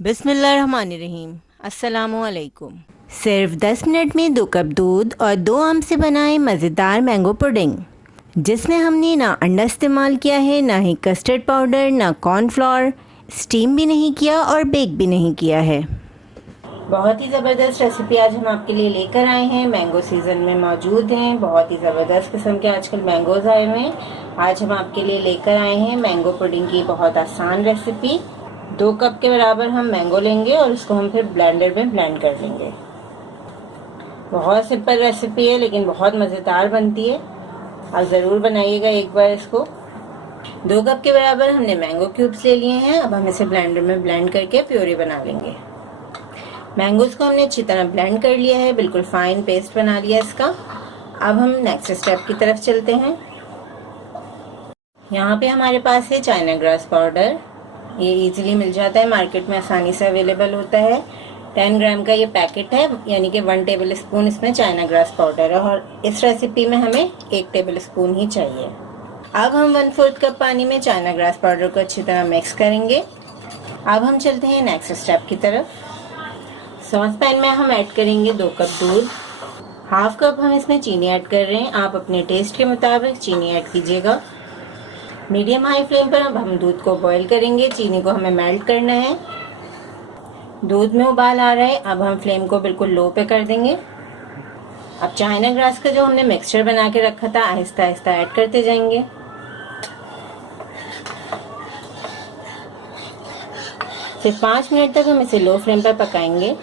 बिस्मिल्लाहिर्रहमानिर्रहीम। अस्सलामुअलैकुम। सिर्फ 10 मिनट में 2 कप दूध और 2 आम से बनाए मज़ेदार मैंगो पुडिंग, जिसमें हमने ना अंडा इस्तेमाल किया है, ना ही कस्टर्ड पाउडर, ना कॉर्नफ्लोर, स्टीम भी नहीं किया और बेक भी नहीं किया है। बहुत ही ज़बरदस्त रेसिपी आज हम आपके लिए लेकर आए हैं। मैंगो सीज़न में मौजूद हैं, बहुत ही ज़बरदस्त किस्म के आजकल मैंगोज़ आए हुए हैं। आज हम आपके लिए लेकर आए हैं मैंगो पुडिंग की बहुत आसान रेसिपी। 2 कप के बराबर हम मैंगो लेंगे और उसको हम फिर ब्लेंडर में ब्लेंड कर लेंगे। बहुत सिंपल रेसिपी है लेकिन बहुत मज़ेदार बनती है। आप ज़रूर बनाइएगा एक बार इसको। 2 कप के बराबर हमने मैंगो क्यूब्स ले लिए हैं। अब हम इसे ब्लेंडर में ब्लेंड करके प्योरी बना लेंगे। मैंगोज को हमने अच्छी तरह ब्लेंड कर लिया है, बिल्कुल फाइन पेस्ट बना लिया इसका। अब हम नेक्स्ट स्टेप की तरफ चलते हैं। यहाँ पे हमारे पास है चाइना ग्रास पाउडर। ये इजीली मिल जाता है, मार्केट में आसानी से अवेलेबल होता है। 10 ग्राम का ये पैकेट है, यानी कि 1 टेबल स्पून इसमें चाइना ग्रास पाउडर है और इस रेसिपी में हमें 1 टेबल स्पून ही चाहिए। अब हम 1/4 कप पानी में चाइना ग्रास पाउडर को अच्छी तरह मिक्स करेंगे। अब हम चलते हैं नेक्स्ट स्टेप की तरफ। सॉस पैन में हम ऐड करेंगे 2 कप दूध। 1/2 कप हम इसमें चीनी ऐड कर रहे हैं। आप अपने टेस्ट के मुताबिक चीनी ऐड कीजिएगा। मीडियम हाई फ्लेम पर अब हम दूध को बॉईल करेंगे। चीनी को हमें मेल्ट करना है। दूध में उबाल आ रहा है, अब हम फ्लेम को बिल्कुल लो पे कर देंगे। अब चाइना ग्रास का जो हमने मिक्सचर बना के रखा था आहिस्ता आहिस्ता ऐड करते जाएंगे। सिर्फ 5 मिनट तक हम इसे लो फ्लेम पर पकाएंगे।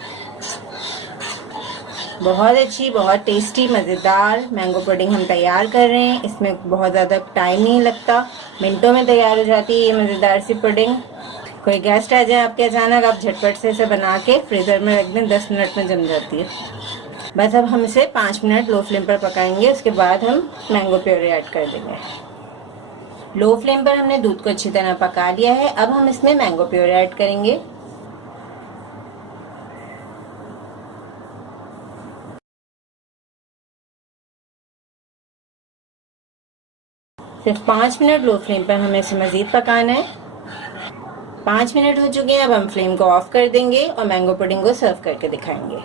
बहुत अच्छी, बहुत टेस्टी, मज़ेदार मैंगो पुडिंग हम तैयार कर रहे हैं। इसमें बहुत ज़्यादा टाइम नहीं लगता, मिनटों में तैयार हो जाती है ये मज़ेदार सी पुडिंग। कोई गेस्ट आ जाए आपके अचानक, आप झटपट से इसे बना के फ्रीज़र में रख दें, 10 मिनट में जम जाती है। बस अब हम इसे 5 मिनट लो फ्लेम पर पकाएंगे। उसके बाद हम मैंगो प्योरी ऐड कर देंगे। लो फ्लेम पर हमने दूध को अच्छी तरह पका लिया है। अब हम इसमें मैंगो प्योरी ऐड करेंगे। सिर्फ 5 मिनट लो फ्लेम पर हमें इसे मज़ीद पकाना है। 5 मिनट हो चुके हैं, अब हम फ्लेम को ऑफ कर देंगे और मैंगो पुडिंग को सर्व करके दिखाएंगे।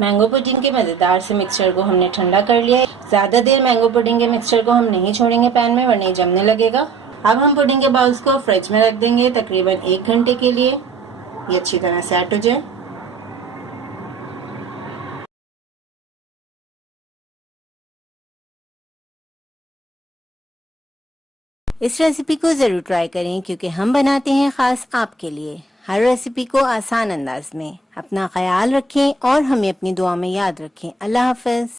मैंगो पुडिंग के मज़ेदार से मिक्सचर को हमने ठंडा कर लिया है। ज़्यादा देर मैंगो पुडिंग के मिक्सचर को हम नहीं छोड़ेंगे पैन में, वरना ये जमने लगेगा। अब हम पुडिंग के बाउल्स को फ्रिज में रख देंगे तकरीबन 1 घंटे के लिए, ये अच्छी तरह सेट हो जाए। इस रेसिपी को ज़रूर ट्राई करें क्योंकि हम बनाते हैं ख़ास आपके लिए, हर रेसिपी को आसान अंदाज में। अपना ख्याल रखें और हमें अपनी दुआ में याद रखें। अल्लाह हाफ़िज़।